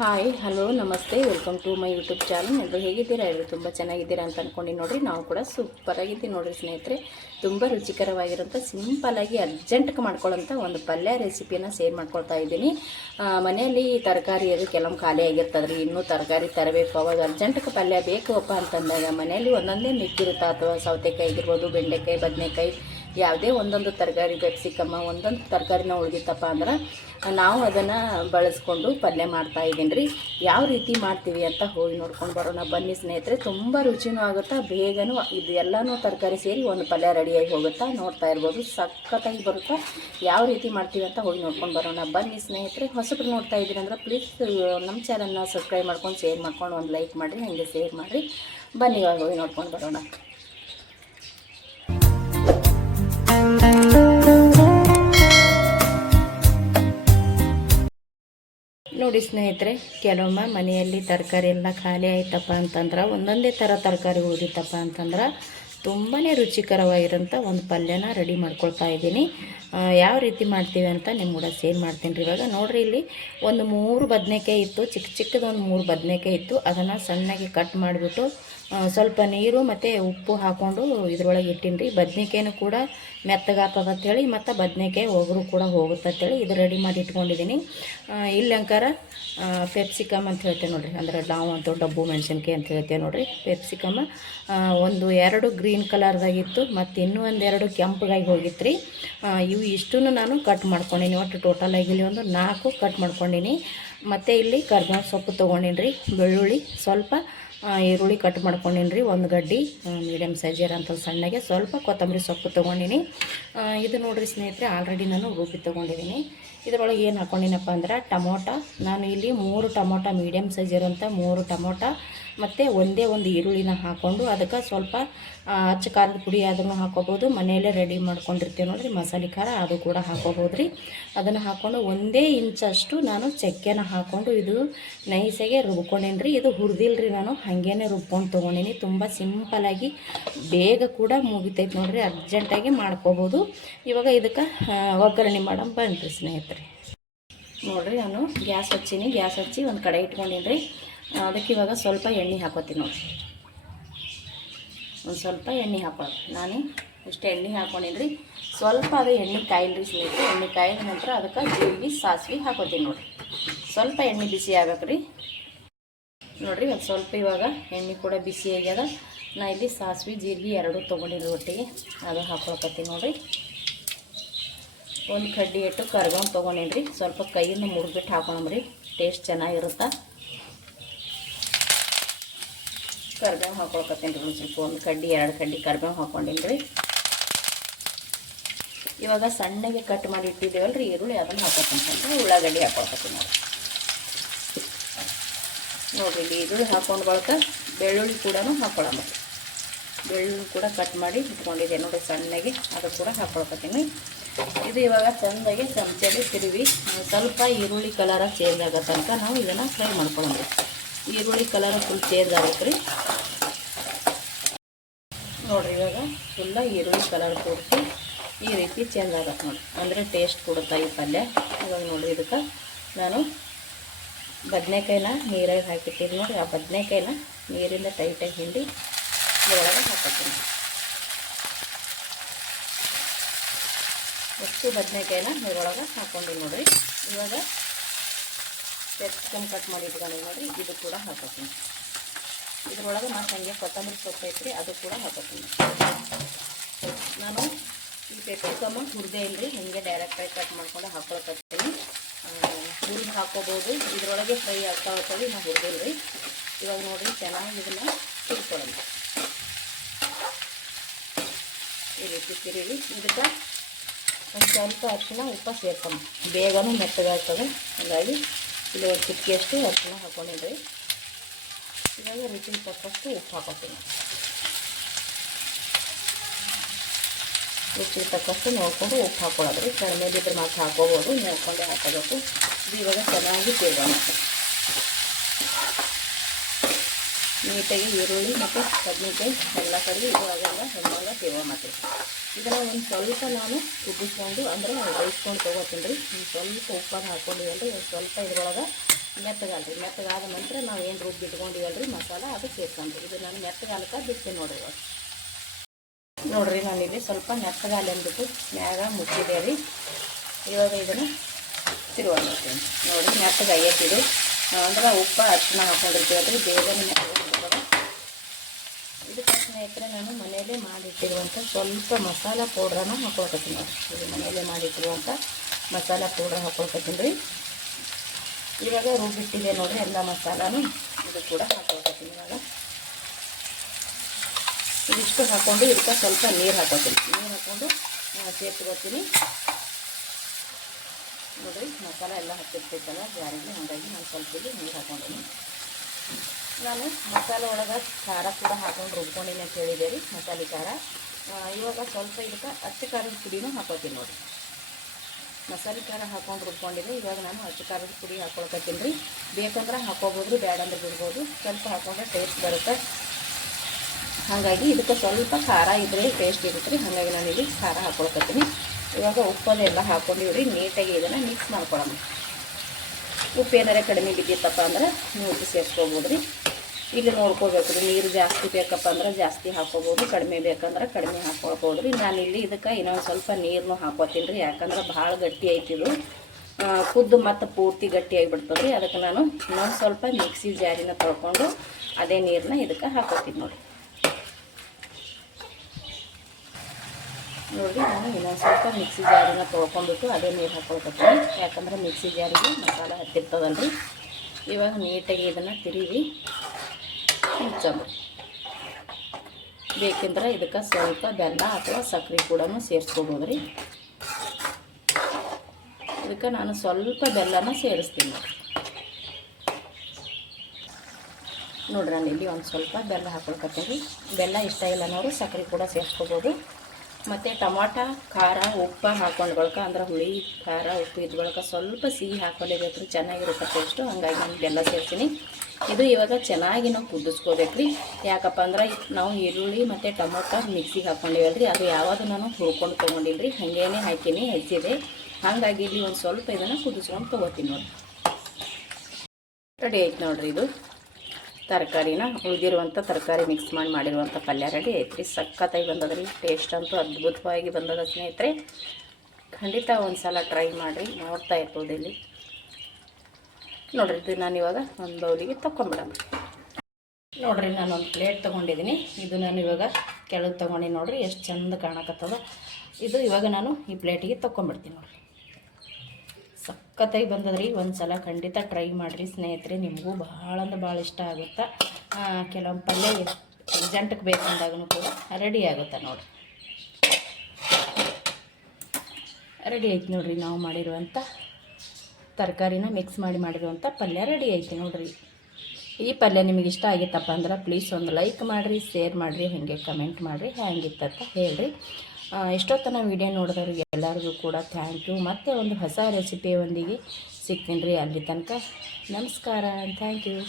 Hi hello ನಮಸ್ತೆ welcome to my YouTube channel. ಎಲ್ಲರೂ ಹೇಗಿದ್ದೀರಾ? ಎಲ್ಲರೂ ತುಂಬ ಚೆನ್ನಾಗಿದ್ದೀರಾ ಅಂತ ಅಂದ್ಕೊಂಡು ನೋಡಿರಿ. ನಾವು ಕೂಡ ಸೂಪರಾಗಿದ್ದೀವಿ ನೋಡಿರಿ ಸ್ನೇಹಿತರೆ. ತುಂಬ ರುಚಿಕರವಾಗಿರೋಂಥ ಸಿಂಪಲ್ಲಾಗಿ ಅರ್ಜೆಂಟ್ಗೆ ಮಾಡ್ಕೊಳ್ಳೋಂಥ ಒಂದು ಪಲ್ಯ ರೆಸಿಪಿಯನ್ನು ಶೇರ್ ಮಾಡ್ಕೊಳ್ತಾ ಇದ್ದೀನಿ. ಮನೆಯಲ್ಲಿ ತರಕಾರಿ ಅದು ಕೆಲವೊಂದು ಖಾಲಿ ಆಗಿರ್ತದ್ರಿ, ಇನ್ನೂ ತರಕಾರಿ ತರಬೇಕು, ಅವಾಗ ಅರ್ಜೆಂಟ್ಗೆ ಪಲ್ಯ ಬೇಕಪ್ಪ ಅಂತಂದಾಗ ಮನೆಯಲ್ಲಿ ಒಂದೊಂದೇ ಮಿಕ್ಕಿರುತ್ತೆ. ಅಥವಾ ಸೌತೆಕಾಯಿ ಆಗಿರ್ಬೋದು, ಬೆಂಡೆಕಾಯಿ, ಬದನೆಕಾಯಿ, ಯಾವುದೇ ಒಂದೊಂದು ತರಕಾರಿ, ಕ್ಯಾಪ್ಸಿಕಮ್ಮ ಒಂದೊಂದು ತರಕಾರಿನ ಉಳಿದಿತ್ತಪ್ಪ ಅಂದ್ರೆ ನಾವು ಅದನ್ನು ಬಳಸ್ಕೊಂಡು ಪಲ್ಯ ಮಾಡ್ತಾ ಇದ್ದೀನಿ ರೀ. ಯಾವ ರೀತಿ ಮಾಡ್ತೀವಿ ಅಂತ ಹೋಗಿ ನೋಡ್ಕೊಂಡು ಬರೋಣ ಬನ್ನಿ ಸ್ನೇಹಿತರೆ. ತುಂಬ ರುಚಿನೂ ಆಗುತ್ತಾ, ಬೇಗನೂ ಇದು ಎಲ್ಲನೂ ತರಕಾರಿ ಸೇರಿ ಒಂದು ಪಲ್ಯ ರೆಡಿಯಾಗಿ ಹೋಗುತ್ತಾ. ನೋಡ್ತಾ ಇರ್ಬೋದು, ಸಖತ್ತಾಗಿ ಬರುತ್ತಾ. ಯಾವ ರೀತಿ ಮಾಡ್ತೀವಿ ಅಂತ ಹೋಗಿ ನೋಡ್ಕೊಂಡು ಬರೋಣ ಬನ್ನಿ ಸ್ನೇಹಿತರೆ. ಹೊಸಬ್ರು ನೋಡ್ತಾ ಇದ್ದೀರಿ ಅಂದ್ರೆ ಪ್ಲೀಸ್ ನಮ್ಮ ಚಾನಲ್ನ ಸಬ್ಸ್ಕ್ರೈಬ್ ಮಾಡ್ಕೊಂಡು ಶೇರ್ ಮಾಡ್ಕೊಂಡು ಒಂದು ಲೈಕ್ ಮಾಡಿರಿ, ಹಾಗೆ ಶೇರ್ ಮಾಡಿರಿ. ಬನ್ನಿ ಇವಾಗ ಹೋಗಿ ನೋಡ್ಕೊಂಡು ಬರೋಣ. ನೋಡಿ ಸ್ನೇಹಿತರೆ, ಕೆಲವೊಮ್ಮೆ ಮನೆಯಲ್ಲಿ ತರಕಾರಿ ಎಲ್ಲ ಖಾಲಿ ಆಯ್ತಪ್ಪ ಅಂತಂದ್ರೆ, ಒಂದೊಂದೇ ಥರ ತರಕಾರಿ ಉಳಿದಿತ್ತಪ್ಪ ಅಂತಂದ್ರೆ ತುಂಬಾ ರುಚಿಕರವಾಗಿರೋಂಥ ಒಂದು ಪಲ್ಯನ ರೆಡಿ ಮಾಡ್ಕೊಳ್ತಾ ಇದ್ದೀನಿ. ಯಾವ ರೀತಿ ಮಾಡ್ತೀವಿ ಅಂತ ನಿಮ್ಮ ಕೂಡ ಶೇರ್ ಮಾಡ್ತೀನಿ ರೀ. ಇವಾಗ ನೋಡಿರಿ, ಇಲ್ಲಿ ಒಂದು 3 ಬದನೆಕಾಯಿ ಇತ್ತು, ಚಿಕ್ಕ ಚಿಕ್ಕದೊಂದು 3 ಬದನೆಕಾಯಿ ಇತ್ತು. ಅದನ್ನು ಸಣ್ಣಗೆ ಕಟ್ ಮಾಡಿಬಿಟ್ಟು ಸ್ವಲ್ಪ ನೀರು ಮತ್ತು ಉಪ್ಪು ಹಾಕ್ಕೊಂಡು ಇದ್ರೊಳಗೆ ಇಟ್ಟೀನಿ ರೀ. ಬದನೆಕಾಯಿನೂ ಕೂಡ ಮೆತ್ತಗಾಗ್ತದೆ ಅಂಥೇಳಿ, ಮತ್ತು ಬದನೆಕಾಯಿ ಒಗರು ಕೂಡ ಹೋಗುತ್ತೆ ಅಂಥೇಳಿ ಇದು ರೆಡಿ ಮಾಡಿ ಇಟ್ಕೊಂಡಿದ್ದೀನಿ. ಇಲ್ಲಿ ಅಂಕಾರ ಪೆಪ್ಸಿಕಮ್ ಅಂತ ಹೇಳ್ತೇವೆ ನೋಡಿರಿ, ಅಂದರೆ ನಾವು ಅಂತ ಡಬ್ಬು ಮೆಣಸಿನ್ಕಾಯಿ ಅಂತ ಹೇಳ್ತೇವೆ ನೋಡಿರಿ. ಪೆಪ್ಸಿಕಮ್ ಒಂದು 2 ಗ್ರೀನ್ ಕಲರ್ದಾಗಿತ್ತು, ಮತ್ತು ಇನ್ನೂ 2 ಕೆಂಪಗಾಗಿ ಹೋಗಿತ್ತು ರೀ. ಇವು ಇಷ್ಟನ್ನು ನಾನು ಕಟ್ ಮಾಡ್ಕೊಂಡೀನಿ. ಒಟ್ಟು ಟೋಟಲಾಗಿ ಇಲ್ಲಿ ಒಂದು 4 ಕಟ್ ಮಾಡ್ಕೊಂಡೀನಿ. ಮತ್ತು ಇಲ್ಲಿ ಕರ್ಬೇವು ಸೊಪ್ಪು ತೊಗೊಂಡೀನಿ ರೀ, ಬೆಳ್ಳುಳ್ಳಿ ಸ್ವಲ್ಪ, ಈರುಳ್ಳಿ ಕಟ್ ಮಾಡ್ಕೊಂಡೀನಿ ರೀ, ಒಂದು ಗಡ್ಡಿ ಮೀಡಿಯಮ್ ಸೈಜ್ ಇರೋಂಥ ಸಣ್ಣಗೆ, ಸ್ವಲ್ಪ ಕೊತ್ತಂಬರಿ ಸೊಪ್ಪು ತೊಗೊಂಡಿನಿ. ಇದು ನೋಡಿರಿ ಸ್ನೇಹಿತರೆ, ಆಲ್ರೆಡಿ ನಾನು ರುಬ್ಬಿ ತೊಗೊಂಡಿದ್ದೀನಿ. ಇದರೊಳಗೆ ಏನು ಹಾಕ್ಕೊಂಡಿನಪ್ಪ ಅಂದ್ರೆ ಟೊಮೊಟ, ನಾನು ಇಲ್ಲಿ 3 ಟೊಮೊಟ ಮೀಡಿಯಮ್ ಸೈಜ್ ಇರೋಂಥ 3 ಟೊಮೊಟ ಮತ್ತು ಒಂದೇ ಒಂದು ಈರುಳ್ಳಿನ ಹಾಕ್ಕೊಂಡು ಅದಕ್ಕೆ ಸ್ವಲ್ಪ ಅಚ್ಚ ಖಾರದ ಪುಡಿ ಅದನ್ನು ಹಾಕ್ಕೋಬೋದು. ಮನೆಯಲ್ಲೇ ರೆಡಿ ಮಾಡ್ಕೊಂಡಿರ್ತೀವಿ ನೋಡಿರಿ ಮಸಾಲೆ ಖಾರ, ಅದು ಕೂಡ ಹಾಕ್ಕೋಬೋದು ರೀ. ಅದನ್ನು ಹಾಕ್ಕೊಂಡು 1 ಇಂಚಷ್ಟು ನಾನು ಚಕ್ಕೆನ ಹಾಕ್ಕೊಂಡು ಇದು ನೈಸಾಗೆ ರುಬ್ಕೊಂಡೇನಿ ರೀ. ಇದು ಹುರಿದಿಲ್ಲ ರೀ, ನಾನು ಹಾಗೇ ರುಬ್ಕೊಂಡು ತೊಗೊಂಡಿನಿ. ತುಂಬ ಸಿಂಪಲಾಗಿ ಬೇಗ ಕೂಡ ಮುಗಿತೈತೆ ನೋಡಿರಿ, ಅರ್ಜೆಂಟಾಗಿ ಮಾಡ್ಕೋಬೋದು. ಇವಾಗ ಇದಕ್ಕೆ ಒಗ್ಗರಣೆ ಮಾಡೋಣ ಬನ್ನಿರಿ ಸ್ನೇಹಿತರೆ. ನೋಡಿರಿ, ನಾನು ಗ್ಯಾಸ್ ಹಚ್ಚಿ ಒಂದು ಕಡೆ ಇಟ್ಕೊಂಡೀನಿ ರೀ. ಅದಕ್ಕೆ ಇವಾಗ ಸ್ವಲ್ಪ ಎಣ್ಣೆ ಹಾಕೋತೀನಿ ನೋಡಿರಿ. ಒಂದು ಸ್ವಲ್ಪ ಎಣ್ಣೆ ಹಾಕೋದು, ನಾನು ಇಷ್ಟು ಎಣ್ಣೆ ಹಾಕ್ಕೊಂಡಿನಿ ರೀ. ಸ್ವಲ್ಪ ಅದು ಎಣ್ಣೆ ಕಾಯಿಲ್ರಿ ಸ್ನೇಹಿತರೆ. ಎಣ್ಣೆ ಕಾಯಿದ ನಂತರ ಅದಕ್ಕೆ ಜೀರಿಗೆ ಸಾಸಿವೆ ಹಾಕೋತೀನಿ ನೋಡಿರಿ. ಸ್ವಲ್ಪ ಎಣ್ಣೆ ಬಿಸಿ ಆಗಕ್ಕೆ ರೀ. ನೋಡಿರಿ, ಒಂದು ಸ್ವಲ್ಪ ಇವಾಗ ಎಣ್ಣೆ ಕೂಡ ಬಿಸಿ ಆಗ್ಯದ. ನಾ ಇಲ್ಲಿ ಸಾಸಿವೆ ಜೀರಿಗೆ 2 ತೊಗೊಂಡಿರಿ ಒಟ್ಟಿಗೆ, ಅದು ಹಾಕೊಳಕತ್ತೀನಿ ನೋಡಿರಿ. ಒಂದು ಕಡ್ಡಿ ಇಟ್ಟು ಕರ್ಬೇವು ತೊಗೊಂಡೇನಿ ರೀ. ಸ್ವಲ್ಪ ಕೈಯಿಂದ ಮುರಿದ್ಬಿಟ್ಟು ಹಾಕೋಣಮ್ರಿ, ಟೇಸ್ಟ್ ಚೆನ್ನಾಗಿರುತ್ತೆ. ಕರ್ಬೇವು ಹಾಕೊಳಕತ್ತೀನಿ ರೀ. ಒಂದು ಸ್ವಲ್ಪ ಒಂದು ಕಡ್ಡಿ 2 ಕಡ್ಡಿ ಕರ್ಬೇವು ಹಾಕ್ಕೊಂಡೀನಿ ರೀ. ಇವಾಗ ಸಣ್ಣಗೆ ಕಟ್ ಮಾಡಿ ಇಟ್ಟಿದ್ದೇವಲ್ಲ ರೀ ಈರುಳ್ಳಿ, ಅದನ್ನು ಹಾಕೋತೀನಿ. ಸ್ವಲ್ಪ ಉಳ್ಳಾಗಡ್ಡಿ ಹಾಕೊಳಕತ್ತೀನಿ ನೋಡಿರಿ. ಇಲ್ಲಿ ಈರುಳ್ಳಿ ಹಾಕ್ಕೊಂಡು ಬಳಕ ಬೆಳ್ಳುಳ್ಳಿ ಕೂಡ ಹಾಕ್ಕೊಳ್ಳೋಣ. ಬೆಳ್ಳುಳ್ಳಿ ಕೂಡ ಕಟ್ ಮಾಡಿ ಇಟ್ಕೊಂಡಿದ್ದೆ ನೋಡಿ ಸಣ್ಣಗೆ, ಅದು ಕೂಡ ಹಾಕ್ಕೊಳಕತ್ತೀನಿ. ಇದು ಇವಾಗ ಚೆಂದಾಗಿ ಚಮಚಲ್ಲಿ ತಿರುವಿ ಸ್ವಲ್ಪ ಈರುಳ್ಳಿ ಕಲರ ಚೇಂಜ್ ಆಗೋ ತನಕ ನಾವು ಇದನ್ನು ಫ್ರೈ ಮಾಡ್ಕೊಳ್ಳೋಣ. ಈರುಳ್ಳಿ ಕಲರ್ ಫುಲ್ ಚೇಂಜ್ ಆಗುತ್ತೆ ರೀ ನೋಡಿರಿ. ಇವಾಗ ಫುಲ್ಲ ಈರುಳ್ಳಿ ಕಲರ್ ಪೂರ್ತಿ ಈ ರೀತಿ ಚೇಂಜ್ ಆಗತ್ತೆ ನೋಡಿ, ಅಂದರೆ ಟೇಸ್ಟ್ ಕೊಡುತ್ತಾ ಈ ಪಲ್ಯ. ಇವಾಗ ನೋಡಿರಿ, ಇದಕ್ಕೆ ನಾನು ಬದನೆಕಾಯಿನ ನೀರಾಗಿ ಹಾಕಿಟ್ಟಿದ್ದು ನೋಡಿ. ಆ ಬದನೆಕಾಯಿನ ನೀರಿಂದ ಟೈಟಾಗಿ ಹಿಂಡಿ ಇದರೊಳಗೆ ಹಾಕೋತೀನಿ. ಎಷ್ಟು ಬದನೆಕಾಯಿನ ನೀರೊಳಗೆ ಹಾಕ್ಕೊಂಡು ನೋಡಿರಿ. ಇವಾಗ ಕ್ಯಾಪ್ಸಿಕಮ್ ಕಟ್ ಮಾಡಿ ಇಟ್ಕೊಂಡಿವಿ ನೋಡಿರಿ, ಇದು ಕೂಡ ಹಾಕೋತೀನಿ. ಇದ್ರೊಳಗೆ ನಾನು ಹಂಗೆ ಕೊತ್ತಂಬರಿ ಸೊಪ್ಪು ಐತ್ರಿ, ಅದು ಕೂಡ ಹಾಕೋತೀನಿ. ನಾನು ಈ ಕ್ಯಾಪ್ಸಿಕಮ್ ಹುರಿದೇ ಇಲ್ಲರಿ, ಹೀಗೆ ಡೈರೆಕ್ಟಾಗಿ ಕಟ್ ಮಾಡ್ಕೊಂಡು ಹಾಕೊಳಕತ್ತೀನಿ. ಹುರಿದು ಹಾಕೋಬೋದು, ಇದರೊಳಗೆ ಫ್ರೈ ಆಗ್ತಾ ಹೋಗ್ತದೆ, ನಾವು ಹುರಿದಿಲ್ರಿ. ಇವಾಗ ನೋಡಿರಿ, ಚೆನ್ನಾಗಿ ಇದನ್ನು ತಿರ್ಕೊಳ್ಳೋಣ. ಈ ರೀತಿ ತಿರುಗಿ ಇದಕ್ಕೆ ಒಂದು ಸ್ವಲ್ಪ ಅರಿಶಿನ ಉಪ್ಪ ಸೇರ್ಕೊಂಡು ಬೇಗನೂ ಮೆತ್ತಗಾಗ್ತದೆ. ಹಾಗಾಗಿ ಇಲ್ಲಿ ಒಂದು ಚಿಟಿಕೆಯಷ್ಟು ಅರಿಶಿನ ಹಾಕ್ಕೊಂಡಿದ್ರಿ. ಇವಾಗ ರುಚಿಗೆ ತಕ್ಕಷ್ಟು ಉಪ್ಪು ಹಾಕೋತೀನಿ. ರುಚಿಗೆ ತಕ್ಕಷ್ಟು ನೋಡಿಕೊಂಡು ಉಪ್ಪು ಹಾಕೊಳ್ಳೋದ್ರಿ. ಕಡಿಮೆ ಬಿದ್ದರೆ ಮಾತ್ರ ಹಾಕೋಬೋದು, ನೋಡ್ಕೊಂಡೆ ಹಾಕೋಬೇಕು. ಇದು ಇವಾಗ ಚೆನ್ನಾಗಿ ತಿರ್ಗೋಣ. ನೀಟಾಗಿ ಈರುಳ್ಳಿ ಮತ್ತು ಬದನೆಕಾಯಿ ಎಲ್ಲ ಕಡೆ ಇವಾಗೆಲ್ಲ ಹೆಣ್ಣಾಗ ತಿರ್ಗೋಮತ್ರಿ. ಇದನ್ನು ಒಂದು ಸ್ವಲ್ಪ ನಾನು ಕುದಿಸ್ಕೊಂಡು ಅಂದರೆ ಬೇಯಿಸ್ಕೊಂಡು ತೊಗೋತೀನಿ ರೀ. ಸ್ವಲ್ಪ ಉಪ್ಪನ್ನು ಹಾಕ್ಕೊಂಡಿವಲ್ಲ ರೀ, ಒಂದು ಸ್ವಲ್ಪ ಇದ್ರೊಳಗೆ ಮೆತ್ತಗಲ್ರಿ. ಮೆತ್ತಗಾದ ನಂತರ ನಾವು ಏನು ರುಬ್ಬಿ ಇಟ್ಕೊಂಡಿವಲ್ರಿ ಮಸಾಲ ಅದು ಸೇರ್ಕೊಂಡ್ರಿ. ಇದು ನಾನು ಮೆತ್ತಗಾಲಕ್ಕೆ ಬಿಟ್ಟು ನೋಡ್ರಿ. ನೋಡ್ರಿ ನಾನಿಲ್ಲಿ ಸ್ವಲ್ಪ ಮೆತ್ತಗಾಲಿ ಅಂದ್ಬಿಟ್ಟು ಮ್ಯಾಗ ಮುಚ್ಚಿದೆ ರೀ. ಇವಾಗ ಇದನ್ನು ತಿರುವಾಡ್ತೀನಿ ನೋಡಿರಿ. ಮೆತ್ತಗಾಗೈತಿದು ಅಂದ್ರೆ ಉಪ್ಪು ಅರಿಶಿನ ಹಾಕೊಂಡಿರ್ತೀವಲ್ರಿ, ಬೇಗನೆ ಮೆತ್ತಗಾಗ್ತದೆ. ಇದಕ್ಕೆ ಸ್ನೇಹಿತರೆ ನಾನು ಮನೆಯಲ್ಲೇ ಮಾಡಿಟ್ಟಿರುವಂಥ ಸ್ವಲ್ಪ ಮಸಾಲ ಪೌಡ್ರನ್ನು ಹಾಕೊಳ್ತೀನಿ ನೋಡಿರಿ. ಇದು ಮನೆಯಲ್ಲೇ ಮಾಡಿಟ್ಟಿರುವಂಥ ಮಸಾಲ ಪೌಡ್ರ್ ಹಾಕೊಳ್ತೀನಿ ರೀ. ಇವಾಗ ರುಬ್ಬಿಟ್ಟಿದೆ ನೋಡಿರಿ ಎಲ್ಲ ಮಸಾಲಾನು, ಇದು ಕೂಡ ಹಾಕೊಳ್ತೀನಿ. ಇವಾಗ ಇದಿಷ್ಟು ಹಾಕ್ಕೊಂಡು ಇದಕ್ಕೆ ಸ್ವಲ್ಪ ನೀರು ಹಾಕೋತೀನಿ. ನೀರು ಹಾಕ್ಕೊಂಡು ಸೇರ್ಸ್ಕೊತೀನಿ ನೋಡಿರಿ. ಮಸಾಲ ಎಲ್ಲ ಹಾಕಿರ್ತೈತಲ್ಲ ಜಾರಿಗೆ, ಹಾಗಾಗಿ ನಾನು ಸ್ವಲ್ಪ ಇಲ್ಲಿ ನೀರು ಹಾಕ್ಕೊಂಡಿನಿ. ನಾನು ಮಸಾಲೆ ಒಳಗೆ ಖಾರ ಕೂಡ ಹಾಕೊಂಡು ರುಬ್ಕೊಂಡಿನಿ ಅಂತ ಹೇಳಿದೆ ರೀ, ಮಸಾಲೆ ಖಾರ. ಇವಾಗ ಸ್ವಲ್ಪ ಇದಕ್ಕೆ ಅಚ್ಚ ಖಾರದ ಪುಡಿನೂ ಹಾಕೋತೀನಿ ನೋಡಿ. ಮಸಾಲೆ ಖಾರ ಹಾಕೊಂಡು ರುಬ್ಕೊಂಡಿದ್ದೆ. ಇವಾಗ ನಾನು ಅಚ್ಚ ಖಾರದ ಪುಡಿ ಹಾಕೊಳ್ತೀನಿ ರೀ. ಬೇಕಂದ್ರೆ ಹಾಕೋಬೋದು, ಬೇಡಂದ್ರೆ ಬಿಡ್ಬೋದು. ಸ್ವಲ್ಪ ಹಾಕೊಂಡ್ರೆ ಟೇಸ್ಟ್ ಬರುತ್ತೆ. ಹಾಗಾಗಿ ಇದಕ್ಕೆ ಸ್ವಲ್ಪ ಖಾರ ಇದ್ದರೆ ಟೇಸ್ಟ್ ಇರುತ್ತೆ ರೀ. ಹಾಗಾಗಿ ನಾನು ಇಲ್ಲಿ ಖಾರ ಹಾಕೊಳ್ತೀನಿ. ಇವಾಗ ಉಪ್ಪದೆಲ್ಲ ಹಾಕೊಂಡಿವ್ರಿ. ನೀಟಾಗಿ ಇದನ್ನು ಮಿಕ್ಸ್ ಮಾಡ್ಕೊಳ್ಳೋಣ. ಉಪ್ಪು ಏನಾರೆ ಕಡಿಮೆ ಬಿದ್ದಿತ್ತಪ್ಪ ಅಂದ್ರೆ ನೀವು ಉಪ್ಪು ಸೇರಿಸ್ಕೋಬೋದು ರೀ. ಇಲ್ಲಿ ನೋಡ್ಕೋಬೇಕು ರೀ. ನೀರು ಜಾಸ್ತಿ ಬೇಕಪ್ಪ ಅಂದ್ರೆ ಜಾಸ್ತಿ ಹಾಕೋಬೋದು, ಕಡಿಮೆ ಬೇಕಂದ್ರೆ ಕಡಿಮೆ ಹಾಕ್ಕೊಳ್ಬೋದು ರೀ. ನಾನಿಲ್ಲಿ ಇದಕ್ಕೆ ಇನ್ನೊಂದು ಸ್ವಲ್ಪ ನೀರನ್ನು ಹಾಕೋತೀನಿ ರೀ. ಯಾಕಂದ್ರೆ ಭಾಳ ಗಟ್ಟಿ ಐತಿದು, ಕುದ್ದು ಮತ್ತು ಪೂರ್ತಿ ಗಟ್ಟಿ ಆಗಿಬಿಡ್ತದೆ ರೀ. ಅದಕ್ಕೆ ನಾನು ಇನ್ನೊಂದು ಸ್ವಲ್ಪ ಮಿಕ್ಸಿ ಜಾರಿನ ತೊಳ್ಕೊಂಡು ಅದೇ ನೀರನ್ನ ಇದಕ್ಕೆ ಹಾಕೋತೀನಿ ನೋಡಿ. ನೋಡಿ ನಾನು ಇನ್ನೊಂದು ಸ್ವಲ್ಪ ಮಿಕ್ಸಿ ಜಾರಿನ ತೊಳ್ಕೊಂಡ್ಬಿಟ್ಟು ಅದೇ ನೀರು ಹಾಕೊಳ್ತೀನಿ. ಯಾಕಂದ್ರೆ ಮಿಕ್ಸಿ ಜಾರಿಗೆ ಮಸಾಲೆ ಹತ್ತಿರ್ತದಲ್ರಿ. ಇವಾಗ ನೀಟಾಗಿ ಇದನ್ನು ತಿರುವಿ ಮುಚ್ಚೋದು. ಬೇಕೆಂದ್ರೆ ಇದಕ್ಕೆ ಸ್ವಲ್ಪ ಬೆಲ್ಲ ಅಥವಾ ಸಕ್ಕರೆ ಕೂಡ ಸೇರಿಸ್ಕೋಬೋದು ರೀ. ಇದಕ್ಕೆ ನಾನು ಸ್ವಲ್ಪ ಬೆಲ್ಲನ ಸೇರಿಸ್ತೀನಿ ನೋಡ್ರಿ. ನಾನು ಇಲ್ಲಿ ಒಂದು ಸ್ವಲ್ಪ ಬೆಲ್ಲ ಹಾಕೊಳ್ತೀನಿ. ಬೆಲ್ಲ ಇಷ್ಟ ಇಲ್ಲ ಅನ್ನೋರು ಸಕ್ಕರೆ ಕೂಡ ಸೇರಿಸ್ಕೋಬೋದು. ಮತ್ತು ಟೊಮಾಟೊ ಖಾರ ಉಪ್ಪು ಹಾಕೊಂಡು ಬಳಕ ಅಂದ್ರೆ ಹುಳಿ ಖಾರ ಉಪ್ಪು ಇದ್ದು ಬಳಕ ಸ್ವಲ್ಪ ಸಿಹಿ ಹಾಕ್ಕೊಳ್ಳೇಬೇಕು ರೀ, ಚೆನ್ನಾಗಿರುತ್ತೆ ಟೇಸ್ಟು. ಹಾಗಾಗಿ ನಾನು ಬೆಲ್ಲ ಸೇರ್ತೀನಿ. ಇದು ಇವಾಗ ಚೆನ್ನಾಗಿ ನಾವು ಕುದಿಸ್ಕೋಬೇಕು ರೀ. ಯಾಕಪ್ಪ ಅಂದ್ರೆ ನಾವು ಈರುಳ್ಳಿ ಮತ್ತು ಟೊಮೊಟೊ ಮಿಕ್ಸಿಗೆ ಹಾಕ್ಕೊಂಡಿವಲ್ಲ ರೀ, ಅದು ಯಾವುದು ನಾನು ಹುರ್ಕೊಂಡು ತೊಗೊಂಡಿಲ್ಲ ರೀ, ಹಾಗೇನೆ ಹಾಕೀನಿ, ಹೆಚ್ಚಿದೆ. ಹಾಗಾಗಿ ಇಲ್ಲಿ ಒಂದು ಸ್ವಲ್ಪ ಇದನ್ನು ಕುದಿಸ್ಕೊಂಡು ತೊಗೋತೀನಿ ನೋಡಿ. ರೆಡಿ ಆಯ್ತು ನೋಡಿರಿ. ಇದು ತರಕಾರಿನ ಉಳಿದಿರುವಂಥ ತರಕಾರಿ ಮಿಕ್ಸ್ ಮಾಡಿರುವಂಥ ಪಲ್ಯ ರೆಡಿ ಐತ್ರಿ. ಸಖತ್ತಾಗಿ ಬಂದದ್ರಿ. ಟೇಸ್ಟ್ ಅಂತೂ ಅದ್ಭುತವಾಗಿ ಬಂದದ ಸ್ನೇಹಿತರೆ. ಖಂಡಿತ ಒಂದು ಸಲ ಟ್ರೈ ಮಾಡಿರಿ, ನೋಡ್ತಾ ಇರ್ಬೋದು ಇಲ್ಲಿ ನೋಡಿರಿ. ಇದು ನಾನು ಇವಾಗ ಒಂದು ಬೌಲಿಗೆ ತೊಗೊಂಬಿಡೋಣ ನೋಡಿರಿ. ನಾನು ಒಂದು ಪ್ಲೇಟ್ ತೊಗೊಂಡಿದ್ದೀನಿ. ಇದು ನಾನು ಇವಾಗ ಕೆಳಗೆ ತೊಗೊಂಡು ನೋಡಿರಿ ಎಷ್ಟು ಚಂದ ಕಾಣಕತ್ತದ. ಇದು ಇವಾಗ ನಾನು ಈ ಪ್ಲೇಟಿಗೆ ತೊಗೊಂಬಿಡ್ತೀನಿ ನೋಡಿರಿ. ಸಖತ್ತಾಗಿ ಬಂದದ್ರಿ. ಒಂದು ಸಲ ಖಂಡಿತ ಟ್ರೈ ಮಾಡಿರಿ ಸ್ನೇಹಿತರೆ. ನಿಮಗೂ ಭಾಳ ಅಂದ್ರೆ ಭಾಳ ಇಷ್ಟ ಆಗುತ್ತೆ. ಕೆಲವೊಂದು ಪಲ್ಯ ಅರ್ಜೆಂಟ್ಗೆ ಬೇಕಂದಾಗೂ ಕೂಡ ರೆಡಿ ಆಗುತ್ತೆ ನೋಡಿರಿ. ರೆಡಿ ಐತೆ ನೋಡಿರಿ. ನಾವು ಮಾಡಿರುವಂಥ ತರಕಾರಿನ ಮಿಕ್ಸ್ ಮಾಡಿರುವಂಥ ಪಲ್ಯ ರೆಡಿ ಐತೆ ನೋಡಿರಿ. ಈ ಪಲ್ಯ ನಿಮಗೆ ಇಷ್ಟ ಆಗಿತ್ತಪ್ಪ ಅಂದ್ರೆ ಪ್ಲೀಸ್ ಒಂದು ಲೈಕ್ ಮಾಡಿರಿ, ಶೇರ್ ಮಾಡಿರಿ, ಹಾಗೆ ಕಮೆಂಟ್ ಮಾಡಿರಿ ಹೇಗಿತ್ತಂತ ಹೇಳಿರಿ. ಎಷ್ಟೊತ್ತನ ವಿಡಿಯೋ ನೋಡಿದವ್ರಿಗೆ ಎಲ್ಲರಿಗೂ ಕೂಡ ಥ್ಯಾಂಕ್ ಯು. ಮತ್ತೆ ಒಂದು ಹೊಸ ರೆಸಿಪಿಯೊಂದಿಗೆ ಸಿಗ್ತೀನಿ ರೀ. ಅಲ್ಲಿ ತನಕ ನಮಸ್ಕಾರ, ಥ್ಯಾಂಕ್ ಯು.